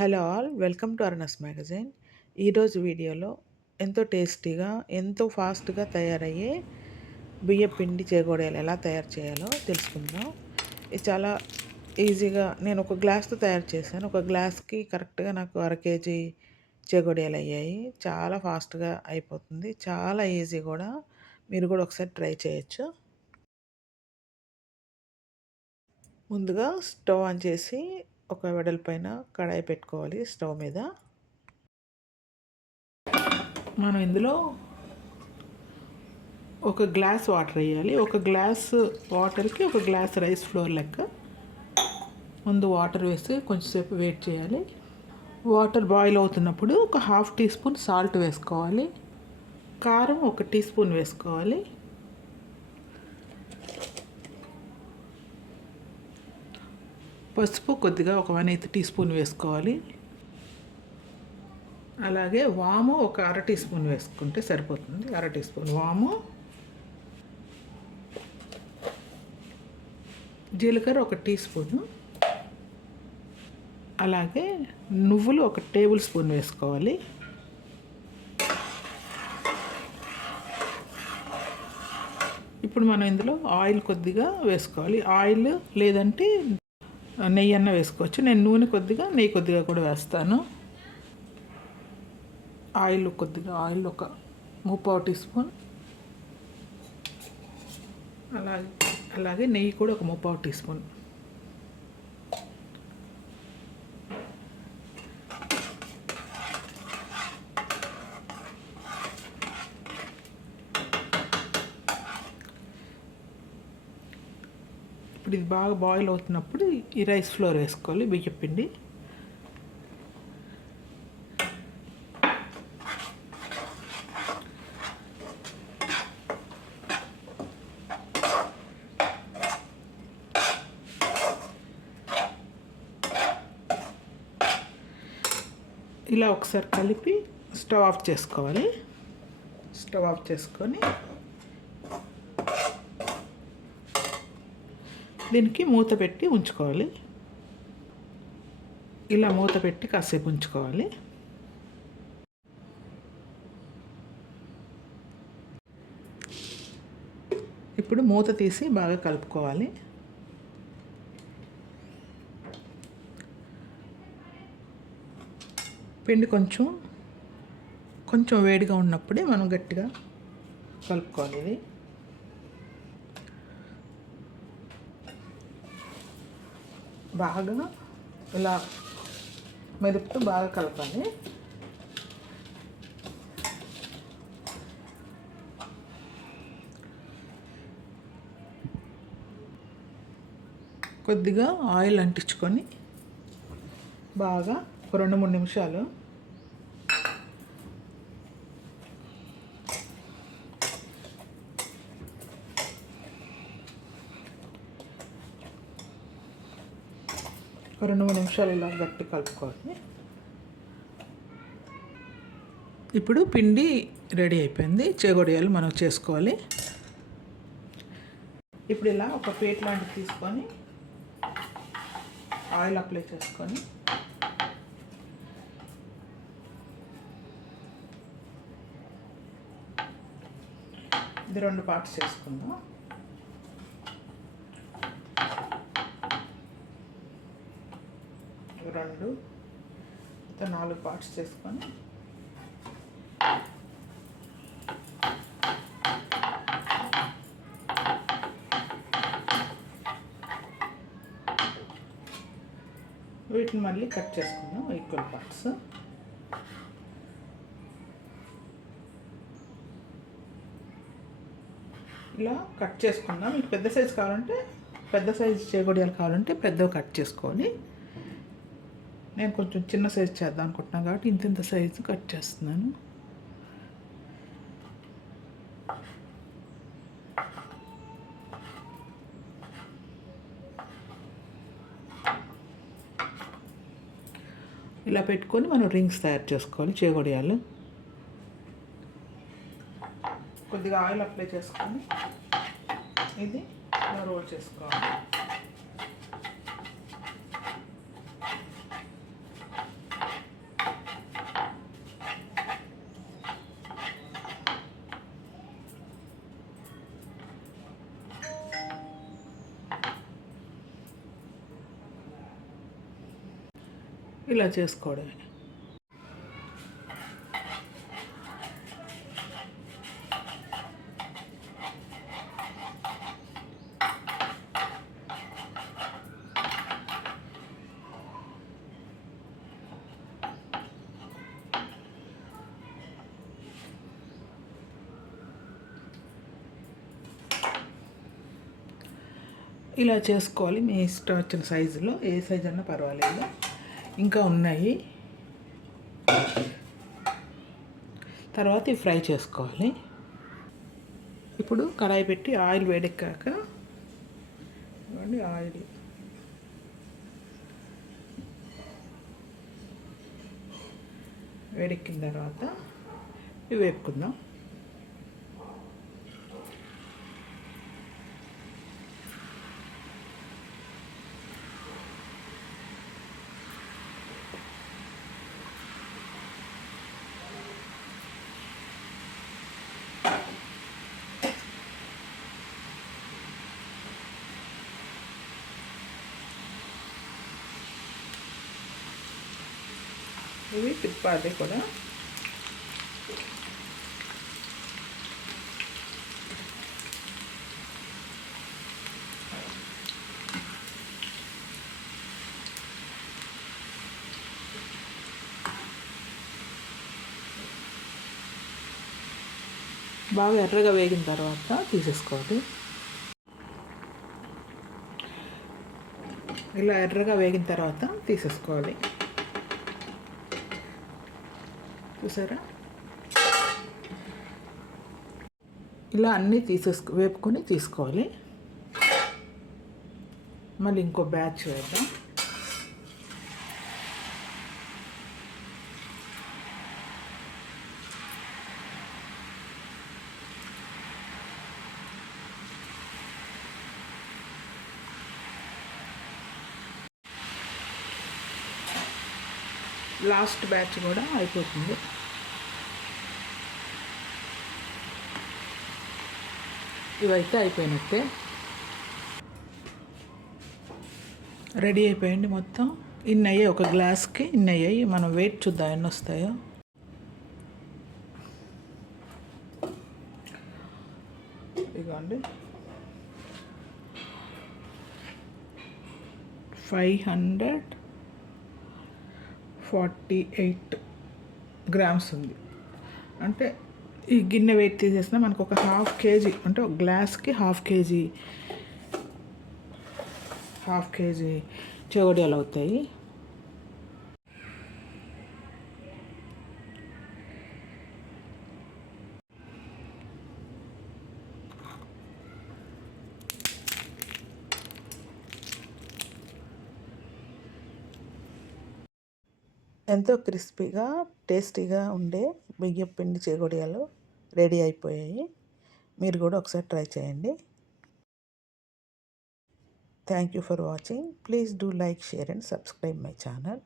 Hello all welcome to అర్నస్ magazine. ఈరోజు వీడియోలో ఎంతో టేస్టీగా ఎంతో ఫాస్ట్గా తయారయ్యే బియ్య పిండి చేగోడీలు ఎలా తయారు చేయాలో తెలుసుకుందాం. ఇది చాలా ఈజీగా నేను ఒక గ్లాస్తో తయారు చేశాను. ఒక గ్లాస్కి కరెక్ట్గా నాకు అర కేజీ చేగోడీలు అయ్యాయి. చాలా ఫాస్ట్గా అయిపోతుంది. చాలా ఈజీ కూడా. మీరు కూడా ఒకసారి ట్రై చేయొచ్చు. ముందుగా స్టవ్ ఆన్ చేసి ఒక వెడల్పైన కడాయి పెట్టుకోవాలి స్టవ్ మీద. మనం ఇందులో ఒక గ్లాస్ వాటర్ వేయాలి. ఒక గ్లాస్ వాటర్కి ఒక గ్లాస్ రైస్ ఫ్లోర్ లెక్క. ముందు వాటర్ వేసి కొంచెంసేపు వెయిట్ చేయాలి. వాటర్ బాయిల్ అవుతున్నప్పుడు ఒక హాఫ్ టీ స్పూన్ సాల్ట్ వేసుకోవాలి. కారం ఒక టీ స్పూన్ వేసుకోవాలి. పసుపు కొద్దిగా ఒక వన్ ఎయిత్ టీ స్పూన్ వేసుకోవాలి. అలాగే వాము ఒక అర టీ స్పూన్ వేసుకుంటే సరిపోతుంది. అర టీ స్పూన్ వాము. జీలకర్ర ఒక టీ స్పూను. అలాగే నువ్వులు ఒక టేబుల్ స్పూన్ వేసుకోవాలి. ఇప్పుడు మనం ఇందులో ఆయిల్ కొద్దిగా వేసుకోవాలి. ఆయిల్ లేదంటే నెయ్యి అన్న వేసుకోవచ్చు. నేను నూనె కొద్దిగా నెయ్యి కొద్దిగా కూడా వేస్తాను. ఆయిల్ కొద్దిగా ఆయిల్ ఒక ముప్పావు టీ స్పూన్. అలాగే అలాగే నెయ్యి కూడా ఒక ముప్పావు టీ స్పూన్. ఇప్పుడు ఇది బాగా బాయిల్ అవుతున్నప్పుడు ఈ రైస్ ఫ్లోర్ వేసుకోవాలి బియ్యం పిండి. ఇలా ఒకసారి కలిపి స్టవ్ ఆఫ్ చేసుకోవాలి. స్టవ్ ఆఫ్ చేసుకొని దీనికి మూత పెట్టి ఉంచుకోవాలి. ఇలా మూత పెట్టి కాసేపు ఉంచుకోవాలి. ఇప్పుడు మూత తీసి బాగా కలుపుకోవాలి. పిండి కొంచెం కొంచెం వేడిగా ఉన్నప్పుడే మనం గట్టిగా కలుపుకోవాలి ఇది. బాగా ఇలా మెరుపుతూ బాగా కలపాలి. కొద్దిగా ఆయిల్ అంటించుకొని బాగా ఒక రెండు మూడు నిమిషాలు రెండు మూడు నిమిషాలు ఇలా గట్టి కలుపుకోవాలి. ఇప్పుడు పిండి రెడీ అయిపోయింది. చేగొడియాలు మనం చేసుకోవాలి. ఇప్పుడు ఇలా ఒక ప్లేట్ లాంటివి తీసుకొని ఆయిల్ అప్లై చేసుకొని ఇది రెండు పార్ట్స్ చేసుకుందాం. రెండు మొత్తం నాలుగు పార్ట్స్ చేసుకొని వీటిని మళ్ళీ కట్ చేసుకుందాం ఈక్వల్ పార్ట్స్ ఇలా కట్ చేసుకుందాం. మీకు పెద్ద సైజు కావాలంటే పెద్ద సైజు చేగొడియాలు కావాలంటే పెద్దవి కట్ చేసుకొని నేను కొంచెం చిన్న సైజ్ చేద్దాం అనుకుంటున్నాను కాబట్టి ఇంత ఇంత సైజు కట్ చేస్తున్నాను. ఇలా పెట్టుకొని మనం రింగ్స్ తయారు చేసుకోవాలి చేగొడియాలు. కొద్దిగా ఆయిల్ అప్లై చేసుకొని ఇది రోల్ చేసుకోవాలి. ఇలా చేసుకోవడమే. ఇలా చేసుకోవాలి మీ ఇష్టం వచ్చిన సైజులో ఏ సైజు అన్నా పర్వాలేదు. ఇంకా ఉన్నాయి. తర్వాత ఫ్రై చేసుకోవాలి. ఇప్పుడు కడాయి పెట్టి ఆయిల్ వేడెక్కాక ఆయిల్. వేడెక్కిన తర్వాత ఇవి వేపుకుందాం. ఇవి తిప్పాలి కూడా. బాగా ఎర్రగా వేగిన తర్వాత తీసేసుకోవాలి. ఇలా ఎర్రగా వేగిన తర్వాత తీసేసుకోవాలి. చూసారా? ఇలా అన్నీ తీసేసుకు వేపుకొని తీసుకోవాలి. మళ్ళీ ఇంకో బ్యాచ్ వేద్దాం. లాస్ట్ బ్యాచ్ కూడా అయిపోతుంది. ఇవైతే అయిపోయినట్టే. రెడీ అయిపోయింది మొత్తం. ఇన్ అయ్యాయి ఒక గ్లాస్కి ఇన్ అయ్యాయి. మనం వెయిట్ చూద్దాం ఎన్ని వస్తాయో. ఇదిగోండి. Five hundred forty eight grams ఉంది. అంటే ఈ గిన్నె వెయిట్ తీసేసిన మనకు ఒక హాఫ్ కేజీ అంటే ఒక గ్లాస్కి హాఫ్ కేజీ హాఫ్ కేజీ చెవడియాలు అవుతాయి. ఎంతో క్రిస్పీగా టేస్టీగా ఉండే బియ్యం పిండి చేగొడియాలు రెడీ అయిపోయాయి. మీరు కూడా ఒకసారి ట్రై చేయండి. Thank you for watching please do like share and subscribe my channel